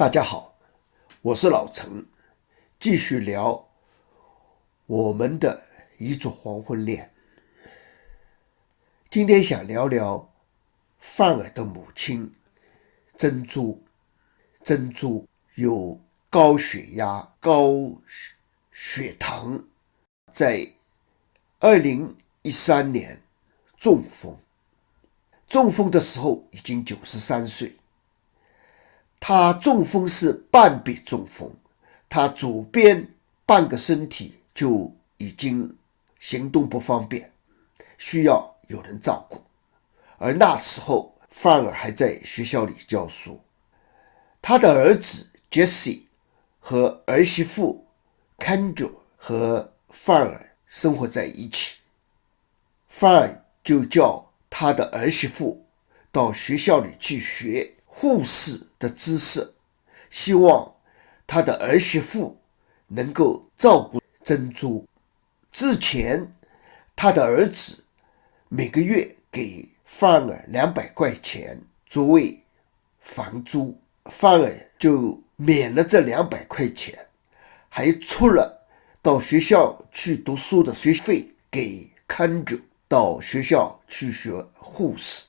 大家好，我是老陈，继续聊我们的一组黄昏恋。今天想聊聊范儿的母亲珍珠。珍珠有高血压、高血糖，在2013年中风。中风的时候已经93岁。他中风是半壁中风，他左边半个身体就已经行动不方便，需要有人照顾。而那时候范儿还在学校里教书，他的儿子 Jesse 和儿媳妇 Kendra 和范儿生活在一起。范儿就叫他的儿媳妇到学校里去学护士的知识，希望他的儿媳妇能够照顾珍珠。之前他的儿子每个月给范儿200块钱作为房租，范儿就免了这200块钱，还出了到学校去读书的学费给看着到学校去学护士。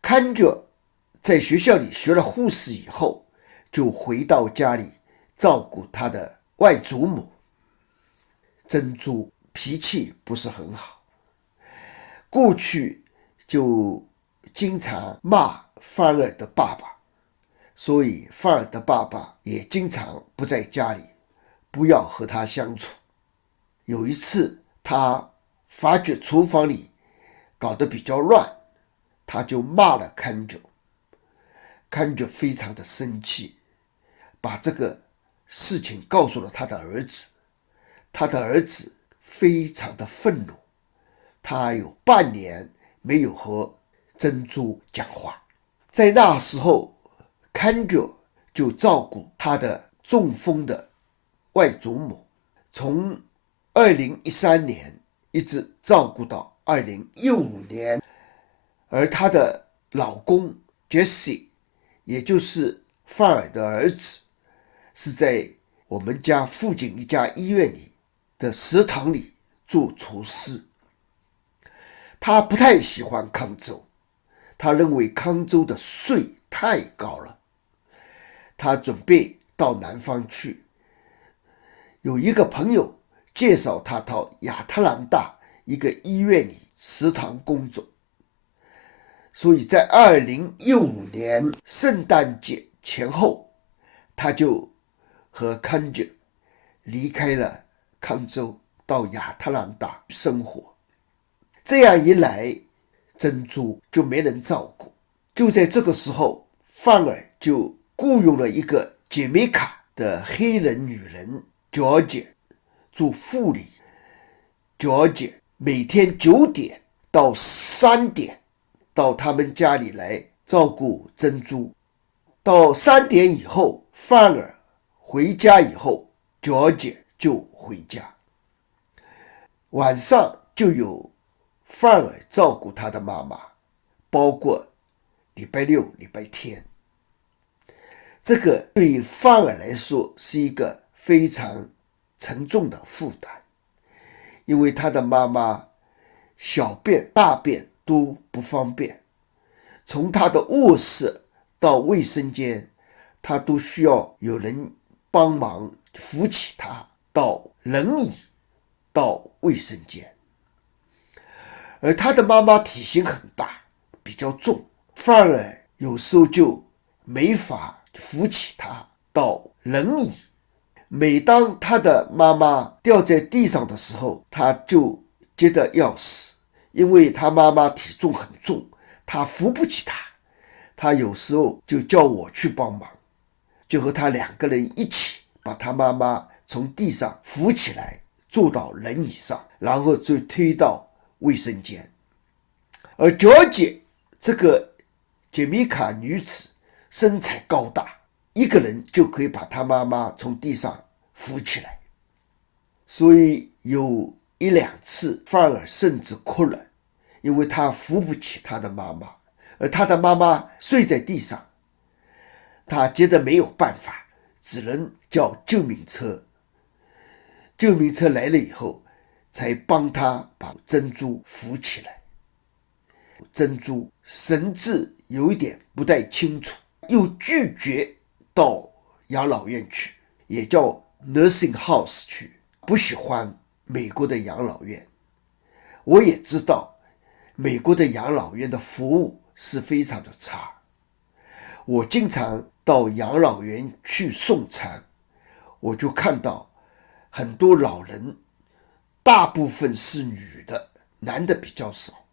看着在学校里学了护士以后，就回到家里照顾他的外祖母。珍珠脾气不是很好，过去就经常骂范儿的爸爸，所以范儿的爸爸也经常不在家里，不要和他相处。有一次他发觉厨房里搞得比较乱，他就骂了看着，看着非常的生气，把这个事情告诉了他的儿子。他的儿子非常的愤怒，他有半年没有和珍珠讲话。在那时候，看着就照顾他的中风的外祖母，从2013年一直照顾到2015年。而她的老公 Jesse， 也就是范儿的儿子，是在我们家附近一家医院里的食堂里做厨师。他不太喜欢康州，他认为康州的税太高了，他准备到南方去。有一个朋友介绍他到亚特兰大一个医院里食堂工作，所以在2015年圣诞节前后，他就和康姐离开了康州，到亚特兰大生活。这样一来，珍珠就没人照顾。就在这个时候，范儿就雇佣了一个杰美卡的黑人女人乔姐做护理。乔姐每天9点到3点到他们家里来照顾珍珠。到3点以后，范儿回家以后，乔姐就回家。晚上就有范儿照顾他的妈妈，包括礼拜六、礼拜天。这个对范儿来说是一个非常沉重的负担，因为他的妈妈小便、大便都不方便，从他的卧室到卫生间，他都需要有人帮忙扶起他到轮椅到卫生间。而他的妈妈体型很大，比较重，范儿有时候就没法扶起他到轮椅。每当他的妈妈掉在地上的时候，他就觉得要死，因为他妈妈体重很重，他扶不起他。他有时候就叫我去帮忙，就和他2个人一起把他妈妈从地上扶起来，坐到轮椅上，然后就推到卫生间。而乔姐这个杰米卡女子身材高大，一个人就可以把她妈妈从地上扶起来。所以有1-2次范儿甚至哭了，因为他扶不起他的妈妈，而他的妈妈睡在地上。他觉得没有办法，只能叫救命车。救命车来了以后，才帮他把珍珠扶起来。珍珠神志有一点不太清楚，又拒绝到养老院去，也叫 nursing house 去，不喜欢美国的养老院。我也知道美国的养老院的服务是非常的差，我经常到养老院去送餐，我就看到很多老人，大部分是女的，男的比较少。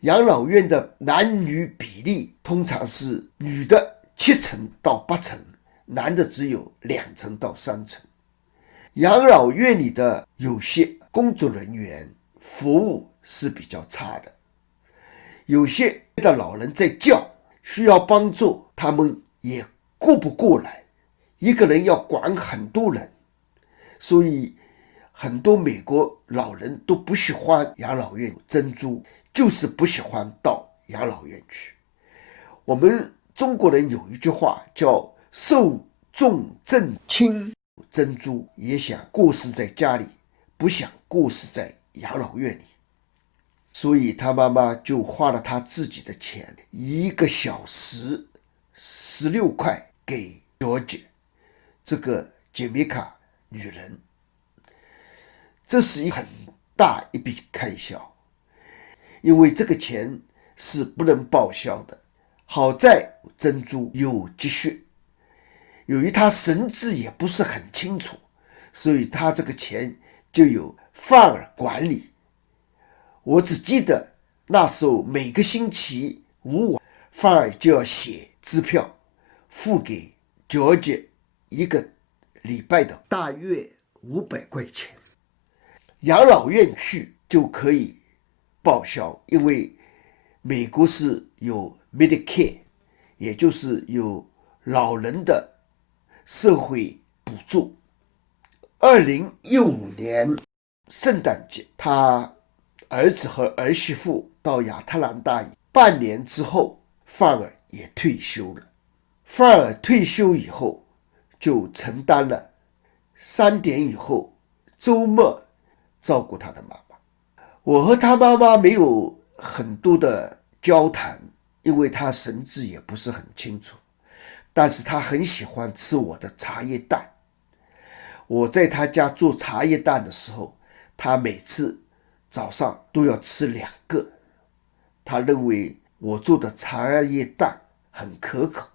养老院的男女比例通常是女的7成到8成，男的只有2成到3成。养老院里的有些工作人员服务是比较差的，有些的老人在叫，需要帮助，他们也顾不过来，一个人要管很多人，所以很多美国老人都不喜欢养老院珍珠，就是不喜欢到养老院去。我们中国人有一句话叫寿重正轻，珍珠也想过世在家里，不想过世在养老院里，所以他妈妈就花了他自己的钱，1个小时16块给小姐这个杰米卡女人。这是很大一笔开销，因为这个钱是不能报销的。好在珍珠有积蓄，由于他神志也不是很清楚，所以他这个钱就由范儿管理。我只记得那时候每个星期5晚，范儿就要写支票付给小姐1个礼拜的大约500块钱。养老院去就可以报销，因为美国是有 Medicare， 也就是有老人的社会补助。2015年圣诞节，他儿子和儿媳妇到亚特兰大，半年之后范儿也退休了。范儿退休以后就承担了3点以后周末照顾他的妈妈。我和他妈妈没有很多的交谈，因为他神志也不是很清楚，但是他很喜欢吃我的茶叶蛋。我在他家做茶叶蛋的时候，他每次早上都要吃2个，他认为我做的茶叶蛋很可口。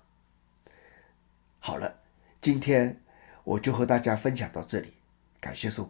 好了，今天我就和大家分享到这里，感谢收看。